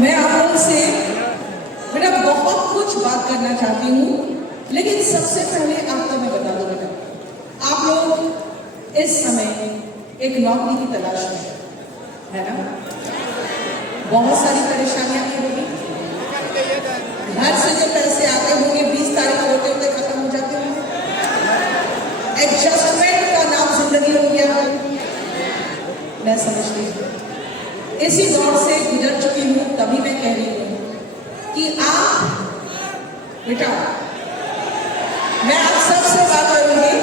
मैं आप लोग से बेटा बहुत कुछ बात करना चाहती हूँ, लेकिन सबसे पहले आपको मैं बता दूँ बेटा, आप लोग इस समय एक नौकरी की तलाश में है ना। बहुत सारी परेशानियां की होगी, घर से जो पैसे आते होंगे 20 तारीख होते होते खत्म हो जाते होंगे। एडजस्टमेंट का नाम जिंदगी हो गया, मैं समझती हूँ। इसी दौर से गुजर चुकी हूँ, तभी मैं कह रही हूँ कि आप बेटा, मैं आप सबसे बात करूंगी,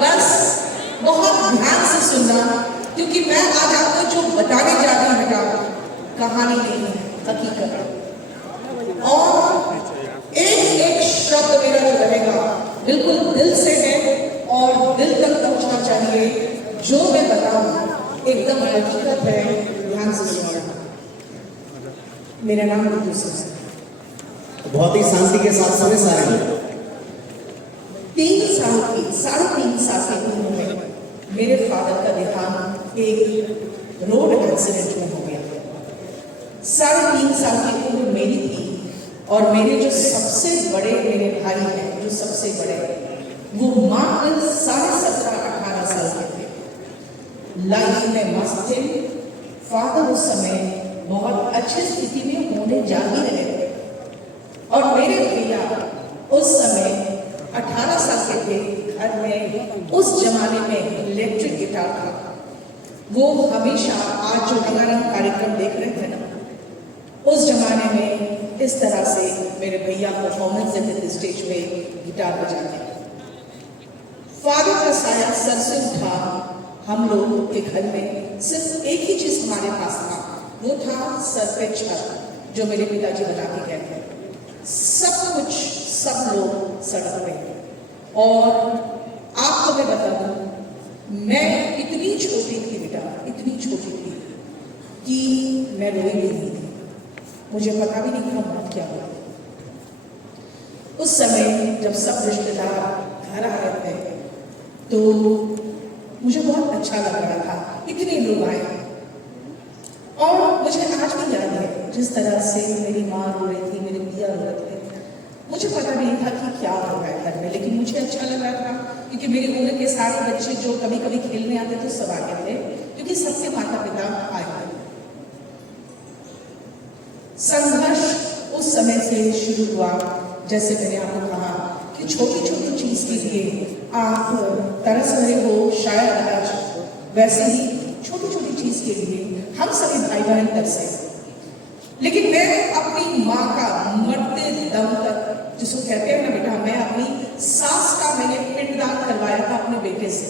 बस बहुत ध्यान से सुनना, क्योंकि मैं आज आपको जो बताने जा रही हूँ बेटा, कहानी नहीं है, हकीकत है। और एक एक शब्द मेरा जो रहेगा बिल्कुल दिल से है और दिल तक पहुंचना चाहिए। जो मैं बताऊं एकदम हकीकत है, ध्यान से सुनिएगा। मेरा नाम है, बहुत ही शांति के साथ सुने सारे लोग। 3.5 साल की उम्र में मेरे फादर का देहांत एक रोड एक्सीडेंट में हो गया। 3.5 साल की उम्र मेरी थी और मेरे जो सबसे बड़े मेरे भाई हैं, जो सबसे बड़े, वो मात्र 17.5-18 साल के थे। लाइफ में मस्त थे। फादर उस समय बहुत अच्छी स्थिति में होने जा ही रहे थे और मेरे भैया उस समय 18 साल के थे। घर में उस जमाने में इलेक्ट्रिक गिटार था, वो हमेशा, आज जो रंगारंग कार्यक्रम देख रहे थे ना, उस जमाने में इस तरह से मेरे भैया परफॉर्मेंस देते थे स्टेज पे गिटार बजाते। फादर का साया सर से उठा। हम लोग के घर में सिर्फ एक ही चीज हमारे पास था, वो था सर पे छत, जो मेरे पिताजी बना के गए थे। सब कुछ, सब लोग सड़क पे। और आपको मैं बता दूं, मैं इतनी छोटी थी बेटा, इतनी छोटी थी कि मैं रोई भी नहीं थी। मुझे पता भी नहीं था मौत क्या हुआ। उस समय जब सब रिश्तेदार घर आ रहे थे तो मुझे बहुत अच्छा लग रहा था, इतने लोग आए। और मुझे आज भी याद है जिस तरह से मेरी माँ रो रही थी, मेरे भैया रो रहे थे। मुझे पता नहीं था कि क्या हो रहा है घर में, लेकिन मुझे अच्छा लग रहा था, क्योंकि मेरी उम्र के सारे बच्चे जो कभी कभी खेलने आते थे सब आए थे, क्योंकि सबके माता पिता आए थे। संघर्ष उस समय से शुरू हुआ। जैसे मैंने आपको कहा कि छोटी छोटी चीज के लिए आप तरस रहे हो, शायद आज वैसे ही छोटी छोटी चीज के लिए हम सभी भाई बहन तरसे। लेकिन मैं अपनी माँ का मरते दम तक, जिसको कहते हैं ना बेटा, मैं अपनी सास का मैंने पिंडदान करवाया था अपने बेटे से।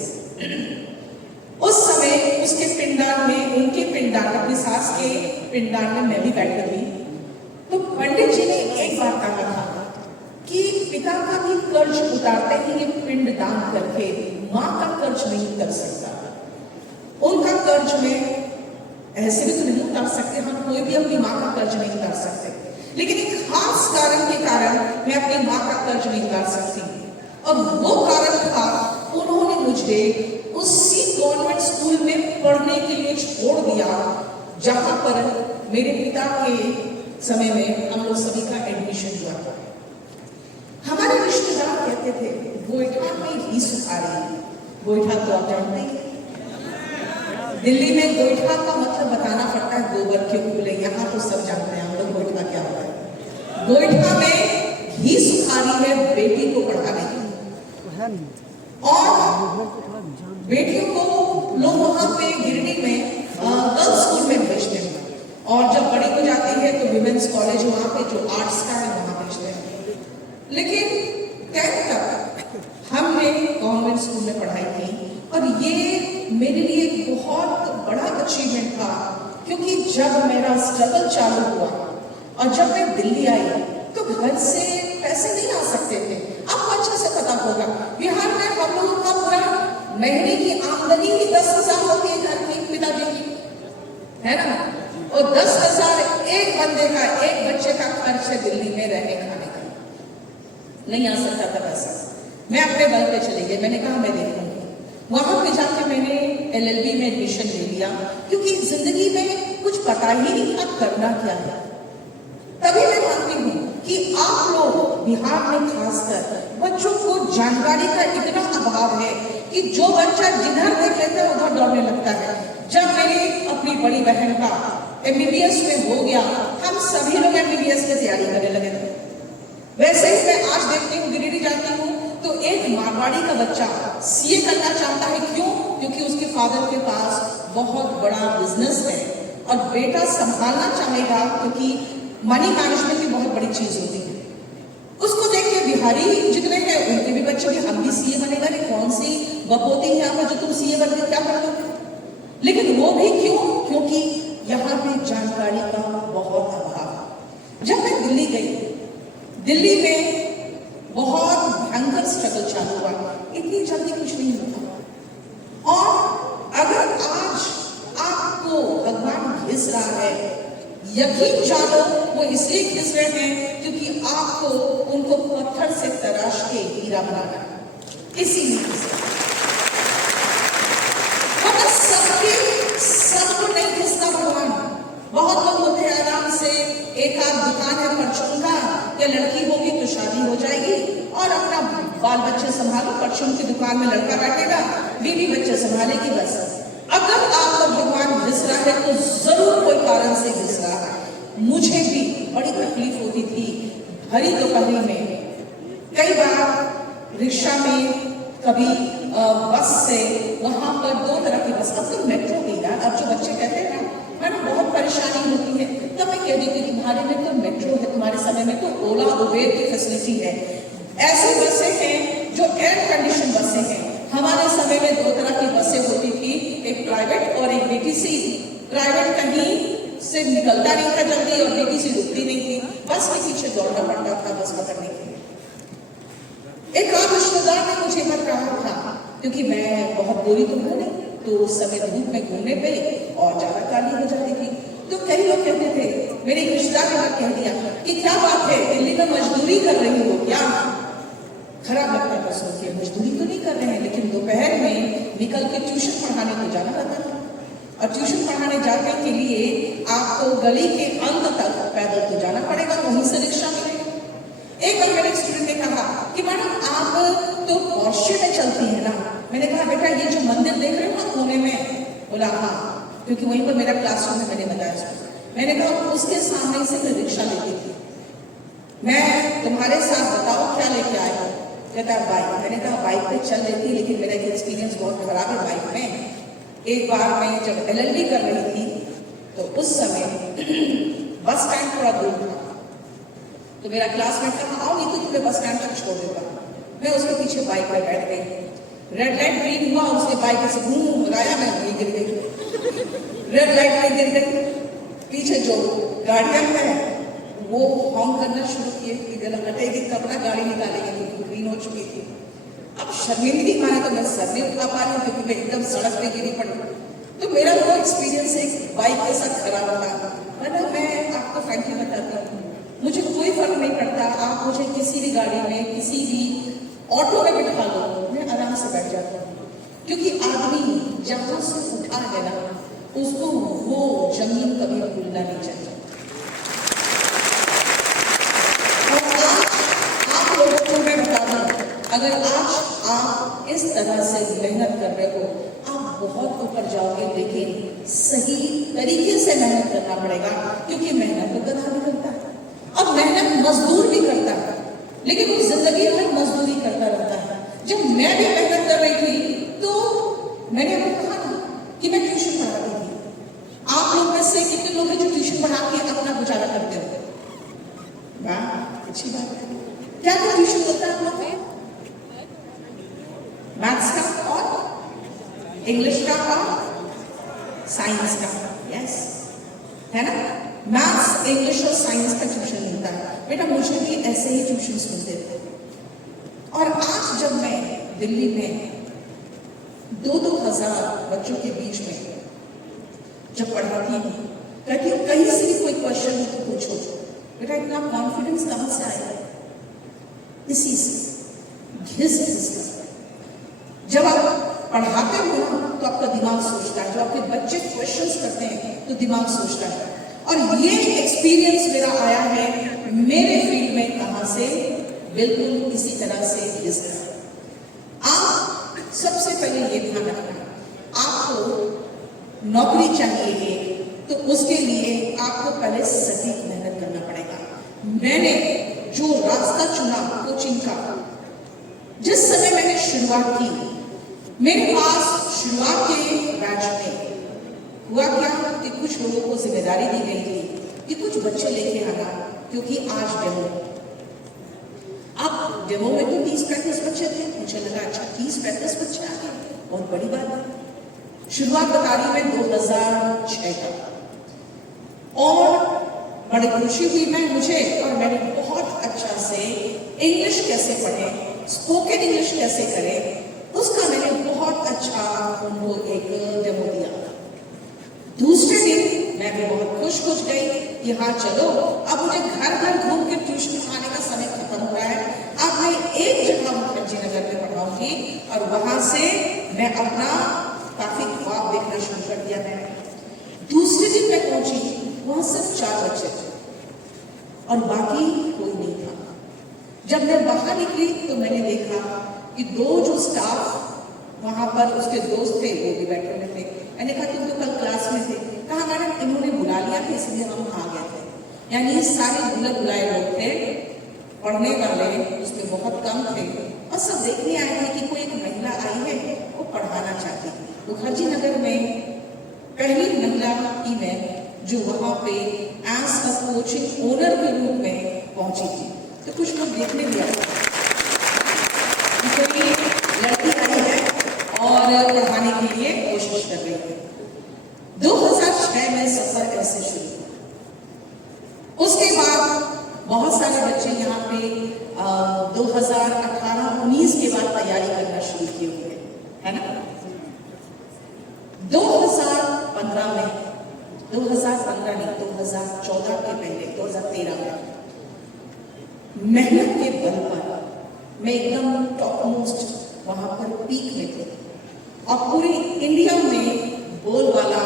उस समय उसके पिंडदान में, उनके पिंडदान, अपनी सास के पिंडदान में मैं भी बैठी थी। तो पंडित जी ने एक बात कहा था कि पिता का भी कर्ज उतारते ही ये पिंडदान करके माँ का कर्ज नहीं उतर सकता। उनका कर्ज में ऐसे भी तो नहीं उतार सकते हम, कोई भी अपनी माँ का कर्ज नहीं उतार सकते, लेकिन एक खास कारण के कारण मैं अपनी माँ का कर्ज नहीं उतार सकती। और वो कारण था, उन्होंने मुझे उसी गवर्नमेंट स्कूल में पढ़ने के लिए छोड़ दिया जहां पर मेरे पिता के समय में हम लोग सभी का एडमिशन हुआ था। हमारे रिश्तेदार कहते थे गोईठा में घी सुखारी। गोईठा तो आप जानते हैं, दिल्ली में गोईठा का मतलब बताना पड़ता है गोबर के फूले, यहाँ तो सब जानते हैं हम लोग गोईठा क्या होता है। गोईठा में घी सुखारी है बेटी को पढ़ाने की, और बेटियों को लोग वहां पे गिरनी में गर्ल्स स्कूल में भेजते हैं, और जब बड़ी हो जाती है तो विमेंस कॉलेज वहां पे जो आर्ट्स का है वहां भेजते हैं। लेकिन 10th तक हमने गवर्नमेंट स्कूल में पढ़ाई की, और ये मेरे लिए बहुत बड़ा अचीवमेंट था, क्योंकि जब मेरा स्ट्रगल चालू हुआ और जब मैं दिल्ली आई तो घर से पैसे नहीं आ सकते थे। आपको अच्छे से पता होगा, बिहार में हम लोगों का पूरा महीने की आमदनी ही 10,000 होती है घर की, पिताजी की, है ना। और 10,000 एक बंदे का, एक बच्चे का खर्च है दिल्ली में रहने खाने का, नहीं आ सकता था पैसा। मैं अपने बल पे चली गई, मैंने कहा मैं देखूंगी। वहां पे जाके मैंने LLB में एडमिशन ले लिया, क्योंकि जिंदगी में कुछ पता ही नहीं था करना क्या है। कि आप लोग बिहार में खासकर बच्चों को जानकारी का इतना अभाव है कि जो बच्चा जिधर देख लेता है उधर दौड़ने लगता है। जब मेरी अपनी बड़ी बहन का MBBS में हो गया, हम सभी लोग MBBS की तैयारी करने लगे थे। वैसे ही मैं आज देखती हूँ, गिरिडीह जाती हूँ तो एक मारवाड़ी का बच्चा CA करना चाहता है। क्यों? क्योंकि उसके फादर के पास बहुत बड़ा बिजनेस है और बेटा संभालना चाहेगा, क्योंकि मनी मैनेजमेंट की बहुत बड़ी चीज होती है। उसको देख के बिहारी जितने हैं उनके भी बच्चे भी हम भी CA बनेगा, नहीं कौन सी बपोती है यहाँ पर जो तुम CA बन के क्या कर दोगे। लेकिन वो भी क्यों? क्योंकि यहाँ पे जानकारी का बहुत अभाव। जब मैं दिल्ली गई, दिल्ली में बहुत भयंकर स्ट्रगल चालू हुआ। इतनी जल्दी कुछ नहीं होता। और अगर आज आपको भगवान घिस रहा है, यकीन जानो वो इसलिए घिस रहे हैं क्योंकि आपको उनको पत्थर से तराश के हीरा बनाना, इसीलिए सबको नहीं घिसना भगवान। बहुत लोग होते हैं आराम से, एक आध दुकान है परचून का, या लड़की होगी तो शादी हो जाएगी और अपना बाल बच्चे संभालो, परचून की दुकान में लड़का बैठेगा, बीवी बच्चे संभालेगी, बस। अगर आपको भगवान घिस रहा है तो जरूर कोई कारण से घिस रहा है। मुझे भी बड़ी तकलीफ होती थी भरी दोपहरी में, कई बार रिक्शा में, कभी बस से। वहां पर दो तरह की बस, अब तो मेट्रो भी यार, अब जो बच्चे कहते हैं ना मैडम बहुत परेशानी होती है, तब मैं कह देती थी तुम्हारे में तो मेट्रो है, तुम्हारे समय में तो ओला उबेर की फैसिलिटी है। ऐसी बसें हैं जो एयर कंडीशन बसें हैं। हमारे समय में दो तरह की बसें होती थी, एक प्राइवेट और एक DTC। प्राइवेट कहीं से निकलता नहीं था जल्दी और DTC रुकती नहीं थी, बस के पीछे दौड़ना पड़ता था बस पकड़ने के लिए। एक और रिश्तेदार ने मुझे मत कहा था, क्योंकि मैं बहुत गोरी तो हूं नहीं, तो उस समय धूप में घूमने पे और ज्यादा काली हो जाती थी। तो कई लोग कहते थे, मेरे रिश्तेदार ने कह दिया कि क्या बात है दिल्ली में मजदूरी कर रही हो क्या। खराब लगता था सोच के, मजदूरी तो नहीं कर रहे हैं, लेकिन दोपहर में निकल के ट्यूशन पढ़ाने को जाना रहता था। और ट्यूशन पढ़ाने जाने के लिए आपको गली के अंत तक पैदल तो जाना पड़ेगा, वहीं से रिक्शा मिलेगा। एक बार मेरे स्टूडेंट ने कहा कि मैडम आप तो पोर्शे में चलती है ना। मैंने कहा बेटा ये जो मंदिर देख रहे हो ना पुणे में, बोला हाँ, क्योंकि वहीं पर मेरा क्लासरूम है, मैंने बताया। मैंने कहा उसके सामने से मैं रिक्शा लेती थी। मैं तुम्हारे साथ बताओ क्या लेके आए हो? कहता है बाइक। मैंने कहा बाइक पे चल लेती, लेकिन मेरा एक्सपीरियंस बहुत खराब है बाइक में। एक बार मैं जब LLB कर रही थी तो उस समय बस स्टैंड थोड़ा दूर था, तो मेरा क्लासमेट कहा आओ नहीं तो तुम्हें बस स्टैंड तक छोड़ देता। मैं उसके पीछे बाइक पर बैठ गई, रेड लाइट ग्रीन हुआ, उसने बाइक से घूम लगाया, मैं वहीं गिर गई। रेड लाइट में गिर गई, पीछे जो गाड़ियां हैं वो हॉर्न करना शुरू किए कि गलत हटेगी तब ना गाड़ी निकालेगी, क्योंकि ग्रीन हो चुकी थी। अब शर्मिंदगी माना तो मैं सर नहीं उठा पा रही हूँ, क्योंकि मैं एकदम सड़क पे गिरी पड़ी। तो मेरा वो एक्सपीरियंस एक बाइक के साथ खराब था। वरना मैं आपको फ्रैंकली बताती हूँ, मुझे कोई फर्क नहीं पड़ता, आप मुझे किसी भी गाड़ी में, किसी भी ऑटो में बिठा लो, मैं आराम से बैठ जाता हूँ। क्योंकि आदमी जहां से उठा है ना, उसको वो जमीन कभी भूलना नहीं चाहिए। और आज आप लोगों को मैं बता दूं, अगर आज आप इस तरह से मेहनत कर रहे हो, आप बहुत ऊपर जाओगे, लेकिन सही तरीके से मेहनत करना पड़ेगा, क्योंकि मेहनत तो गधा भी करता है। अब मेहनत मजदूर भी करता है, लेकिन वो जिंदगी भर मजदूरी करता रहता है। जब मैं भी मेहनत कर रही थी तो मैंने आपको कहा ना कि मैं ट्यूशन पढ़ाती थी। आप लोग में से कितने लोग हैं जो ट्यूशन पढ़ा के अपना गुजारा करते हो? वाह, अच्छी बात है। क्या क्या ट्यूशन होता है आप लोग में? मैथ्स का और इंग्लिश का और साइंस का, यस है ना। मैथ्स, इंग्लिश और साइंस का ट्यूशन मिलता है। बेटा मुझे भी ऐसे ही ट्यूशंस मिलते थे। और आज जब मैं दिल्ली में 2-2 हजार बच्चों के बीच में जब पढ़ाती हूँ, कहती हूँ कहीं से भी कोई क्वेश्चन हो तो पूछो। बेटा इतना कॉन्फिडेंस कहाँ से आएगा? इसी से घिस कर। जब आप पढ़ाते हो ना तो आपका दिमाग सोचता है, जब आपके बच्चे क्वेश्चंस करते हैं तो दिमाग सोचता है। और ये एक्सपीरियंस मेरा आया है मेरे फील्ड में कहां से बिल्कुल इसी तरह से रिस्क है। आप सबसे पहले ये ध्यान रखना, आपको नौकरी चाहिए तो उसके लिए आपको पहले सटीक मेहनत करना पड़ेगा। मैंने जो रास्ता चुना कोचिंग का, जिस समय मैंने शुरुआत की, मेरे पास शुरुआत के बैच में हुआ क्या कि कुछ लोगों को जिम्मेदारी दी गई थी कि कुछ बच्चे लेके आना, क्योंकि आज डेमो। अब डेमो में तो 30-35 बच्चे थे। मुझे लगा अच्छा 30-35 बच्चे आ गए, बहुत बड़ी बात है। शुरुआत बता रही मैं 2006 का, और बड़ी खुशी हुई मुझे, और मैंने बहुत अच्छा से इंग्लिश कैसे पढ़े, स्पोकन इंग्लिश कैसे करें, उसका मैंने बहुत अच्छा उनको एक डेमो दिया। दूसरे दिन मैं भी बहुत खुश गई कि हाँ चलो, अब मुझे घर घर घूम के ट्यूशन आने का समय खत्म हो रहा है। अब मैं एक जगह मुखर्जी नगर में पढ़ाऊंगी, और वहां से मैं अपना काफी ख्वाब देखना शुरू कर दिया। मैंने दूसरे दिन मैं पहुंची, वहां सिर्फ 4 बच्चे थे और बाकी कोई नहीं था। जब मैं बाहर निकली तो मैंने देखा कि 2 जो स्टाफ वहां पर उसके दोस्त थे वो भी बैठे हुए थे। मैंने कहा तुम तो कल क्लास में थे। कहा मैडम इन्होंने बुला लिया था इसलिए हम आ गए थे। यानी सारे बुलाए लोग थे, पढ़ने वाले उसमें बहुत कम थे, और सब देखने आए थे कि कोई एक महिला आई है वो पढ़ाना चाहती है। मुखर्जी नगर में पहली महिला ही मैं जो वहां पे एज अ कोचिंग ओनर के रूप में पहुंची थी। तो कुछ लोग देखने भी आए, लड़की आई है और पढ़ाने के लिए कोशिश कर रही है। 2006 में सफर ऐसे शुरू हुआ। उसके बाद बहुत सारे बच्चे यहाँ पे 2018-19 के बाद तैयारी करना शुरू किए हुए, है ना। 2015 में, 2015 नहीं 2014 के पहले 2013 में मेहनत के बल पर मैं एकदम टॉप मोस्ट वहां पर पीक में थे, और पूरी इंडिया में बोलबाला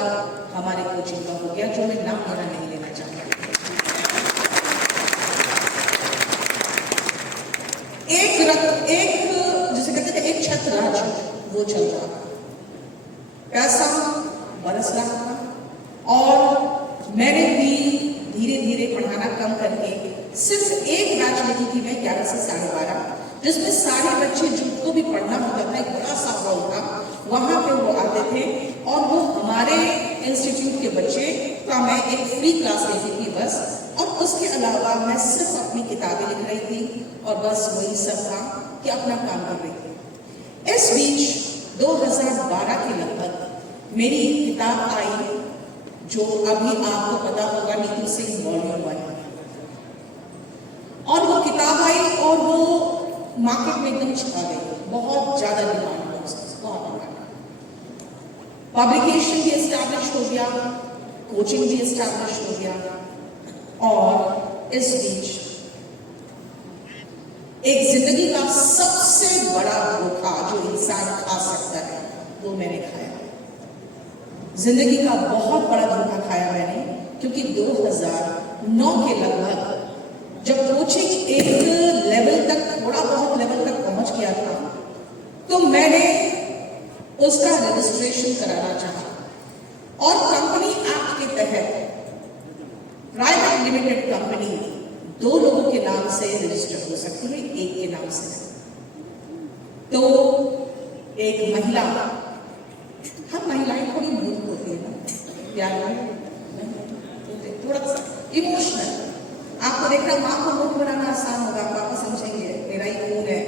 हमारे कोचिंग का हो गया, जो मैं नाम मेरा नहीं लेना चाहता। एक जिसे कहते थे एक छत राज वो चल रहा, पैसा बरस रहा था, और मैंने भी धीरे धीरे पढ़ाना कम करके सिर्फ एक बैच लेती थी मैं 11 से 12:30, जिसमें सारे बच्चे जिनको भी पढ़ना होता था, एक बड़ा सा हॉल था, वहां पे वो आते थे, और वो हमारे इंस्टीट्यूट के बच्चे का मैं एक फ्री क्लास लेती थी बस, और उसके अलावा मैं सिर्फ अपनी किताबें लिख रही थी, और बस वही सब था कि अपना काम कर रही थी। इस बीच 2012 के लगभग मेरी किताब आई, जो अभी आपको पता होगा, नीतू सिंह वॉल्यूम 1, और वो किताब आई और वो मार्केट में एकदम छा गई, बहुत ज्यादा डिमांड है उसका, पब्लिकेशन भी एस्टैब्लिश हो गया, कोचिंग भी एस्टैब्लिश हो गया, और इस बीच एक जिंदगी का सबसे बड़ा धोखा जो इंसान खा सकता है वो मैंने खाया। जिंदगी का बहुत बड़ा धोखा खाया मैंने, क्योंकि 2009 के लगभग जब कोचिंग एक लेवल तक, थोड़ा बहुत लेवल तक पहुंच गया था, तो मैंने उसका रजिस्ट्रेशन कराना चाहा, और कंपनी एक्ट के तहत प्राइवेट लिमिटेड कंपनी 2 लोगों के नाम से रजिस्टर हो सकती है, एक के नाम से। तो एक महिला, हम महिलाएं थोड़ी मूर्ख होती है ना, प्यार में थोड़ा सा इमोशनल। आपको देखना, माँ को मूर्ख बनाना आसान होगा, पापा समझेंगे मेरा ही खून है,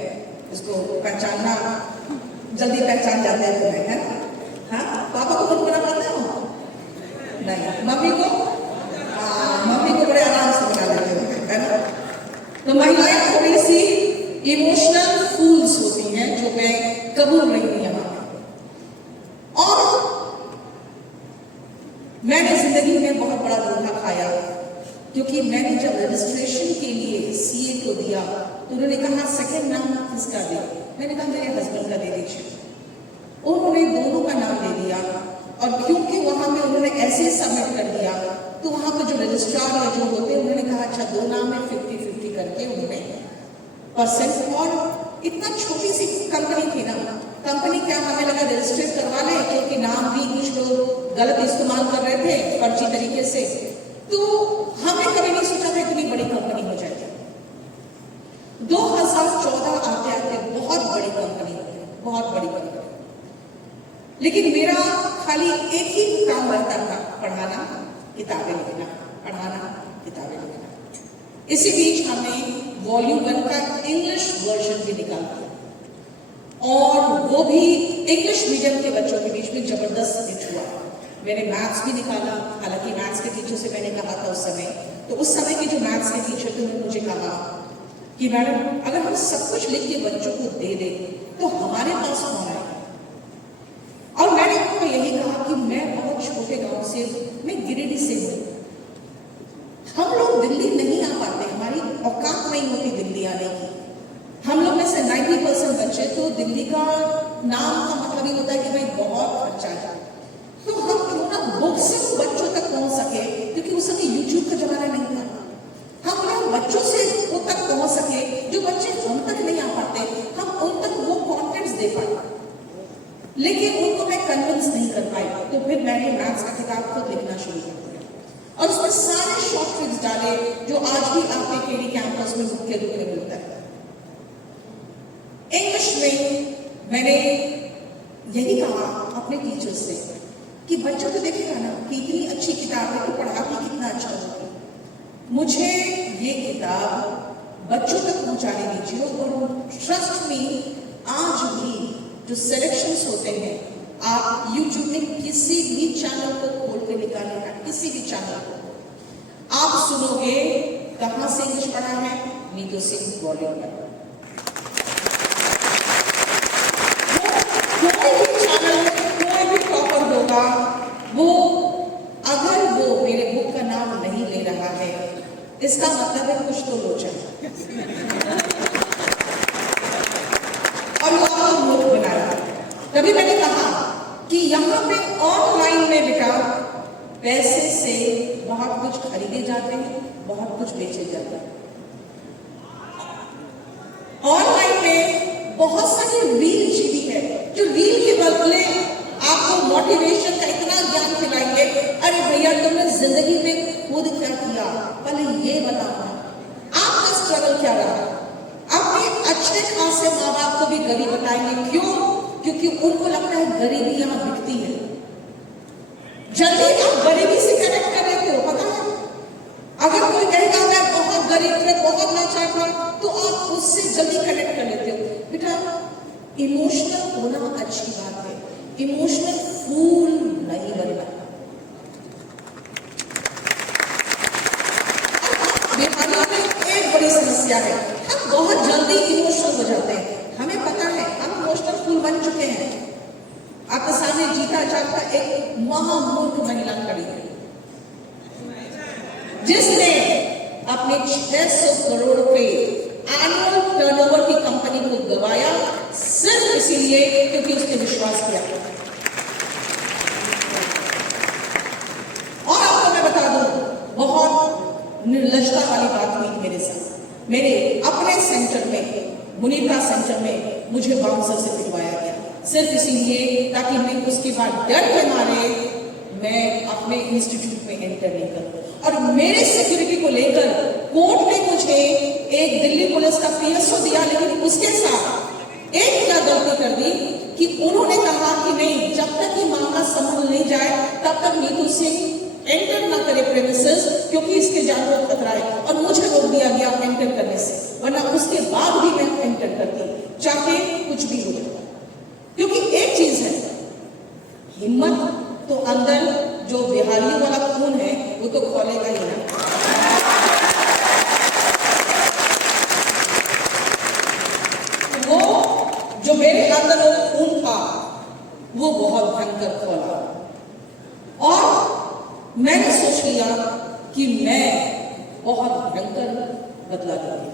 इसको पहचानना जल्दी पहचान जाते हैं तुम्हें, है ना। हाँ, पापा को मूर्ख बना पाते हो नहीं, मम्मी को बड़े आराम से बना लेते हो, है ना। तो महिलाएं थोड़ी सी इमोशनल फूल्स होती हैं, जो मैं कबूल नहीं हूं यहाँ पे। और मैंने जिंदगी में बहुत बड़ा धोखा खाया, क्योंकि मैंने जब रजिस्ट्रेशन के लिए सीए को दिया तो उन्होंने कहा सेकंड नाम किसका दे, मैंने कहा मेरे हस्बैंड का दे दीजिए। उन्होंने दोनों का नाम दे दिया, और क्योंकि वहां में उन्होंने ऐसे सबमिट कर दिया तो वहाँ पे जो रजिस्ट्रार या जो होते हैं उन्होंने कहा अच्छा 2 नाम है 50-50 करके उन्होंने परसेंट। और इतना छोटी सी कंपनी थी ना, कंपनी क्या हमें लगा रजिस्टर करवा ले, क्योंकि नाम भी कुछ लोग गलत इस्तेमाल कर रहे थे फर्जी तरीके से, तो हमने कभी नहीं सोचा था इतनी बड़ी कंपनी हो जाएगी। 2014 आते आते बहुत बड़ी कंपनी हो गई, बहुत बड़ी कंपनी। लेकिन मेरा खाली एक ही काम रहता था, पढ़ाना किताबें लिखना, पढ़ाना किताबें लिखना। इसी बीच हमने वॉल्यूम 1 का इंग्लिश वर्जन भी निकाला और वो भी इंग्लिश मीडियम के बच्चों के बीच में जबरदस्त हिट हुआ। मैंने मैथ्स भी निकाला, हालांकि मैथ्स के टीचर से मैंने कहा था उस समय, तो उस समय के जो मैथ्स के टीचर थे उन्होंने मुझे कहा कि मैडम अगर हम सब कुछ लिख के बच्चों को दे दें तो हमारे पास कौन आएगा। और मैंने उनको यही कहा कि मैं बहुत छोटे गांव से, मैं गिरिडीह से हूँ, हम लोग दिल्ली नहीं आ पाते, हमारी औकात नहीं होती दिल्ली आने की। हम लोग में से 90% बच्चे तो दिल्ली का नाम का मतलब ही होता है कि भाई बहुत खर्चा है, तो हम क्यों ना बुक से बच्चों तक पहुंच सके, क्योंकि उस समय यूट्यूब का जमाना नहीं था, हम लोग बच्चों से वो तक पहुंच सके जो बच्चे हम तक नहीं आ पाते, हम उन तक वो कॉन्टेंट्स दे पाए। लेकिन उनको मैं कन्विंस नहीं कर पाई, तो फिर मैंने मैथ्स का किताब खुद लिखना शुरू कर दिया और उसमें सारे शॉर्ट ट्रिक्स डाले जो आज भी आपके केडी कैंपस में बुक के रूप में मिलता है। इंग्लिश में मैंने यही कहा अपने टीचर से कि बच्चों को देखेगा ना कि इतनी अच्छी किताब है तो पढ़ा भी कितना अच्छा होगा, मुझे ये किताब बच्चों तक पहुंचाने दीजिए। और ट्रस्ट मी, आज भी जो सिलेक्शंस होते हैं, आप YouTube में किसी भी चैनल को खोल के निकालेगा, किसी भी चैनल को आप सुनोगे कहां से इंग्लिश पढ़ा है, नीतू सिंह वॉल्यूम 1। कोई भी चैनल में कोई भी टॉपर होगा, वो अगर वो मेरे बुक का नाम नहीं ले रहा है, इसका मतलब है कुछ तो लोचन और वो आपको मूर्ख बना रहा है। तभी मैंने कहा कि यहाँ पे ऑनलाइन में बेटा पैसे से बहुत कुछ खरीदे जाते हैं, बहुत कुछ बेचे जाते हैं। ऑनलाइन में बहुत सारी रील चीज़ी है जो रील के बदले आपको मोटिवेशन का इतना ज्ञान खिलाएंगे, अरे भैया तुमने जिंदगी में खुद क्या किया, पहले ये बताओ आपका स्ट्रगल क्या रहा। अपने अच्छे खासे माँ बाप को भी गरीब बताएंगे, क्यों? क्योंकि उनको लगता है गरीबी यहाँ बिकती है। जल्दी आप गरीबी से कनेक्ट कर लेते हो, पता है? अगर कोई कहेगा मैं बहुत गरीब था, बहुत लाचार था, तो आप उससे जल्दी कनेक्ट कर लेते हो। बेटा इमोशनल होना अच्छी बात है, इमोशनल फूल नहीं बनना। बिहारियों में एक बड़ी समस्या है, हम बहुत जल्दी इमोशनल हो जाते हैं। हमें पता है हम इमोशनल फूल बन चुके हैं। आपके सामने जीता जागता एक महामूर्ख महिला खड़ी है जिसने अपने 600 करोड़ के एनुअल टर्नओवर की कंपनी को गवाया सिर्फ इसीलिए क्योंकि उसने विश्वास किया। और आपको मैं बता दूं, बहुत निर्लजता वाली बात हुई मेरे साथ। मेरे अपने सेंटर में, मुनीरा सेंटर में, मुझे बाउंसर से पिटवाया गया सिर्फ इसीलिए ताकि मैं उसके बाद डर के मारे मैं अपने इंस्टीट्यूट में एंटर नहीं करूं। और मेरे सिक्योरिटी को लेकर कोर्ट ने मुझे एक दिल्ली पुलिस का PSO दिया, लेकिन उसके साथ एक क्या गलती कर दी कि उन्होंने कहा कि नहीं, जब तक ये मामला संभल नहीं जाए तब तक नीतू सिंह एंटर ना करे प्रेमिसेस, क्योंकि इसके जान को खतरा है। और मुझे रोक दिया गया एंटर करने से, वरना उसके बाद भी मैं एंटर करती चाहे कुछ भी हो जाए। क्योंकि एक चीज है, हिम्मत तो अंदर जो बिहारियों वाला खून है वो तो खोलेगा ही ना। वो जो मेरे अंदर वो खून था वो बहुत भयंकर खोला और मैंने सोच लिया कि मैं बहुत भयंकर बदला लूंगी।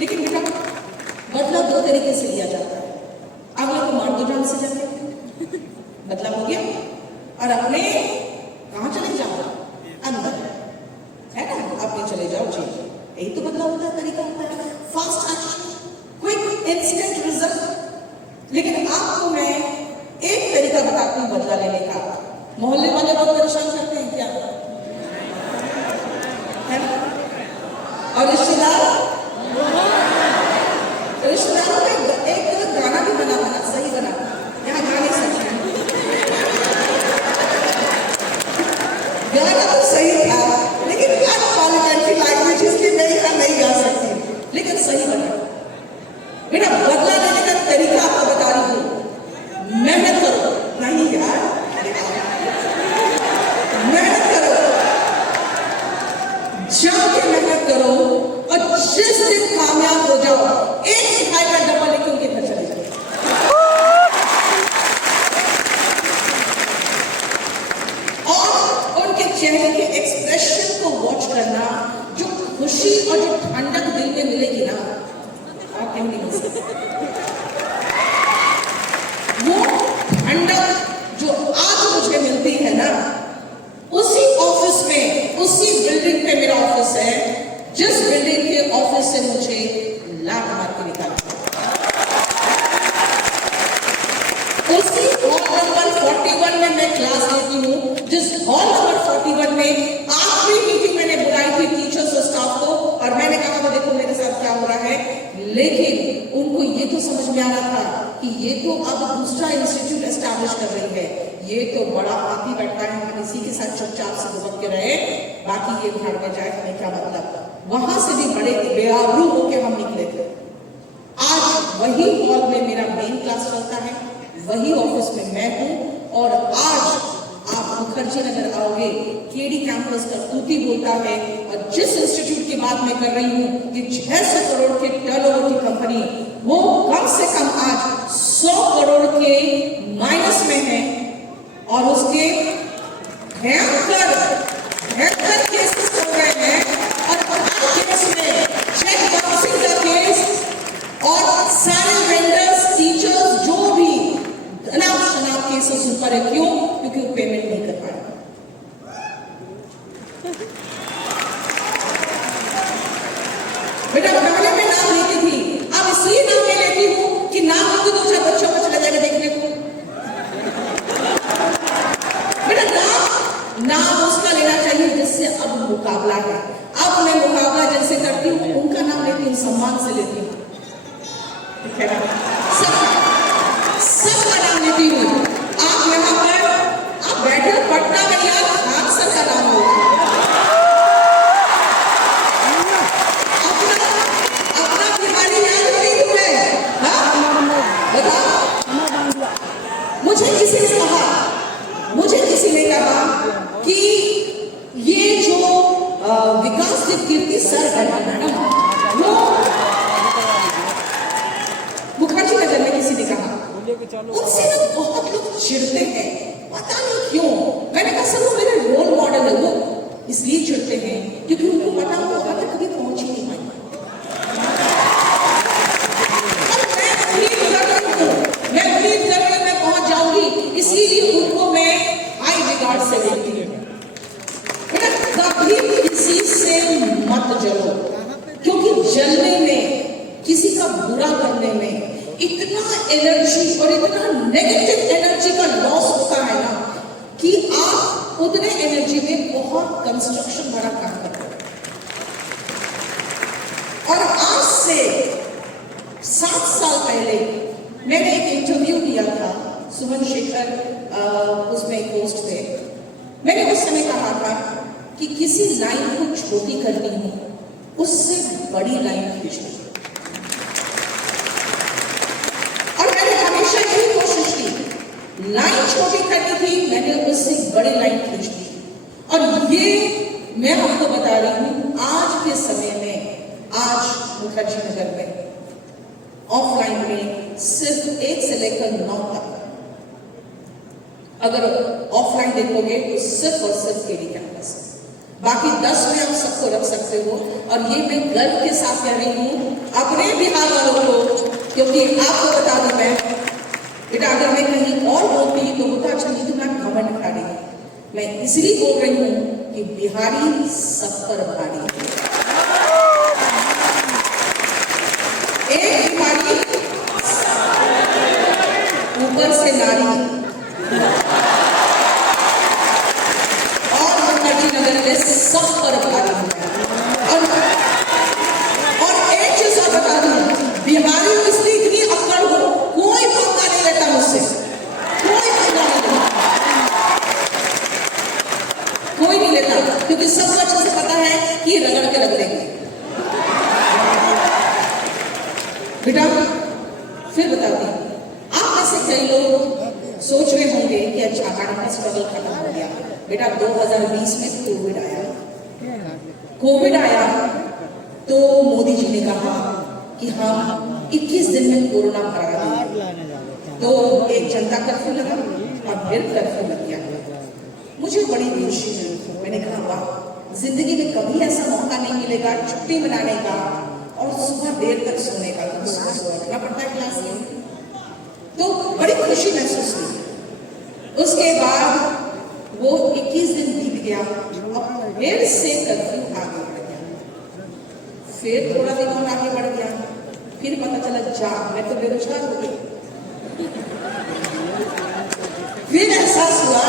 लेकिन बेटा बदला दो तरीके से लिया जाता है, अगले को मार दो जान से जाके, बदला हो गया और अपने कहां चले जाओ अंदर। यही तो बदलाव का तरीका होता है, fast action, quick instant result. लेकिन आपको मैं एक तरीका बताती हूँ बदला लेने का। मोहल्ले वाले बहुत परेशान करते हैं क्या है ना? और रिश्तेदारों का एक गाना भी बना सही बना, यहाँ गाने सच है, गाना तो सही था लेकिन पार्लियामेंट्री लैंग्वेज इसलिए नहीं गा सकती, लेकिन सही बना। बेटा बदला लेने का तरीका आपको बता रही हूँ, मेहनत करो। नहीं यार, मेहनत करो, जम के मेहनत करो, और जिस दिन कामयाब हो जाओ एक मिठाई का डब्बा लेके उनके घर चले जाओ। और उनके चेहरे के एक्सप्रेशन को वॉच करना, जो खुशी और जो ठंडक दिल में मिलेगी ना, आप कहीं नहीं मिल सकते। वो ठंडक जो आज मुझे मिलती है ना, उसी ऑफिस में, उसी बिल्डिंग पे मेरा ऑफिस है, जिस बिल्डिंग के ऑफिस से मुझे लात मार के निकाला, उसी हॉल नंबर 41 में मैं क्लास लेती हूँ, जिस हॉल नंबर 41 में आखिरी मीटिंग मैंने बुलाई थी टीचर्स और स्टाफ को, और मैंने कहा था देखो मेरे साथ क्या हो रहा है। लेकिन उनको ये तो समझ में आ रहा था कि ये तो अब दूसरा इंस्टीट्यूट एस्टैब्लिश कर रही है, ये तो बड़ा हाथी बैठा है, हम इसी के साथ चुपचाप से दुबक के रहे, बाकी ये भाड़ में जाए, हमें क्या मतलब। वहां से भी बड़े बेआबरू होके हम निकले थे। आज वही हॉल में मेरा मेन क्लास चलता है, वही ऑफिस में मैं हूं, और आज आप मुखर्जी नगर आओगे, केडी कैंपस का तूती बोलता है, और जिस इंस्टीट्यूट की बात मैं कर रही हूँ, ये 600 करोड़ के टर्नओवर की कंपनी, वो कम से कम आज 100 करोड़ के माइनस में है, और उसके भयंकर केसेस हो रहे हैं, और हर केस में चेक बाउंसिंग का केस, और सारे वेंडर्स, टीचर्स, जो भी अनाप शनाप केसेस ऊपर है। क्यों? क्योंकि वो पेमेंट नहीं कर पाए। बेटा पहले मैं नाम लेती थी, अब इसलिए नाम मैं लेती हूं कि नाम लूंगी तो चाहे बच्चों को चले जाएगा देखने को। बेटा नाम उसका लेना चाहिए जिससे अब मुकाबला है। अब मैं मुकाबला जैसे करती हूँ, उनका नाम लेती हूँ, सम्मान से लेती हूँ, ठीक है ना? सबका नाम लेती हूँ। आप यहाँ पर आप बैठे हो पटना में, यार खान सर का नाम हो, अपना बिहारी याद नहीं तुम्हें? हाँ बताओ। मुझे किसी ने कहा कि ये जो विकास कीर्ति सर है वो मुखर्जी नगर में, किसी ने कहा, उनसे ना बहुत लोग चिढ़ते हैं, पता नहीं क्यों। मैंने कहा सर वो मेरे रोल मॉडल है, वो इसलिए चिढ़ते हैं क्योंकि उनको पता वो वहां तक कभी पहुंच ही नहीं पाई। मैं उम्मीद करती हूँ मैं पहुंच जाऊंगी, इसीलिए उनको मैं हाई रिगार्ड से लेती हूँ। कभी किसी से मत जलो, क्योंकि जलने में, किसी का बुरा करने में इतना एनर्जी और इतना नेगेटिव एनर्जी का लॉस होता है ना, कि आप उतने एनर्जी में बहुत कंस्ट्रक्शन भरा काम करते हैं। और आज से 7 साल पहले मैंने एक इंटरव्यू दिया था, सुमन शेखर उसमें एक होस्ट थे। मैंने उस समय कहा था कि किसी लाइन को छोटी करनी हो, उससे बड़ी लाइन खींचो। और मैंने हमेशा यही कोशिश की, लाइन छोटी करनी थी, मैंने उससे बड़ी लाइन खींच दी। और ये मैं आपको बता रही हूं, आज के समय में, आज मुखर्जी नगर में ऑफलाइन में सिर्फ 1 से लेकर 9 तक, अगर ऑफलाइन देखोगे तो सिर्फ और सिर्फ केडी कैंपस, बाकी 10 में आप सबको रख सकते हो। और ये मैं गर्व के साथ कह रही हूँ अपने बिहार वालों को, क्योंकि आपको बता दूं मैं, बेटा अगर मैं कहीं और बोलती तो होता अच्छा नहीं, तो मैं घमंड खा रही, मैं इसलिए बोल रही हूँ कि बिहारी सब पर भारी है। करेंगे। बेटा फिर बताती हूँ, आप में से कई लोग सोच रहे होंगे कि अच्छा एकेडमिक स्ट्रगल खत्म हो गया। बेटा 2020 में कोविड आया। कोविड आया तो मोदी जी ने कहा कि हम 21 दिन में कोरोना भगा देंगे। तो एक जनता कर्फ्यू लगा और फिर कर्फ्यू लग गया। मुझे बड़ी खुशी हुई। मैंने कहा वाह, जिंदगी में कभी ऐसा मौका नहीं मिलेगा छुट्टी मनाने का और सुबह देर तक सोने का। उठना पड़ता है क्लास में, तो बड़ी खुशी महसूस हुई। उसके बाद वो 21 दिन बीत गया और फिर से कर्फ्यू आगे बढ़ गया। फिर थोड़ा दिन और आगे बढ़ गया, फिर पता चला जा मैं तो बेरोजगार हो गई। फिर एहसास हुआ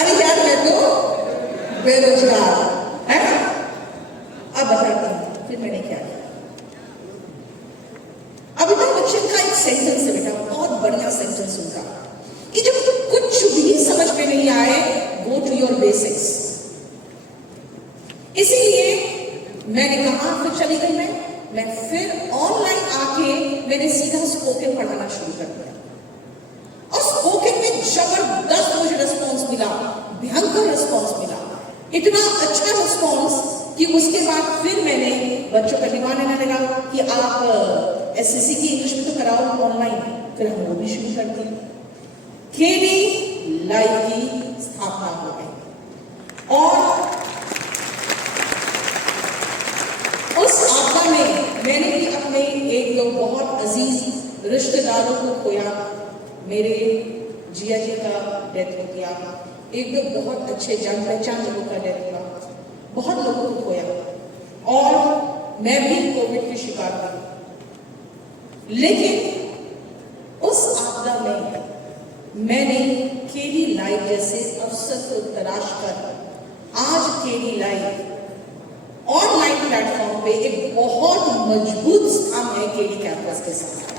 अरे यार मैं तो बेरोजगार है। अब बताती हूँ फिर मैंने क्या किया। अमिताभ बच्चन का एक सेंटेंस है बेटा, बहुत बढ़िया सेंटेंस उनका, कि जब कुछ भी समझ में नहीं आए गो टू योर बेसिक्स। इसीलिए मैंने कहा फिर चली गई मैं फिर ऑनलाइन आके मैंने सीधा स्पोकन पढ़ाना शुरू कर दिया। और स्पोकन में जबरदस्त मुझे रिस्पॉन्स मिला, भयंकर रिस्पॉन्स मिला, इतना अच्छा रिस्पॉन्स कि उसके बाद फिर मैंने बच्चों का डिमांड आने लगा कि आप एसएससी की इंग्लिश में तो कराओ ऑनलाइन। फिर हम वो भी शुरू कर दिए। केडी लाइव की स्थापना हो गई और उस आपदा में मैंने भी अपने एक दो बहुत अजीज रिश्तेदारों को खोया। मेरे जिया जी का डेथ हो गया, एक दो बहुत अच्छे जान पहचान लोगों का डेथ हुआ, बहुत लोगों को खोया और मैं भी कोविड की शिकार हुई। लेकिन उस आपदा में मैंने केडी लाइव जैसे अवसर को तलाश कर आज केडी लाइव ऑनलाइन प्लेटफॉर्म पे एक बहुत मजबूत स्थान है केडी कैंपस के साथ।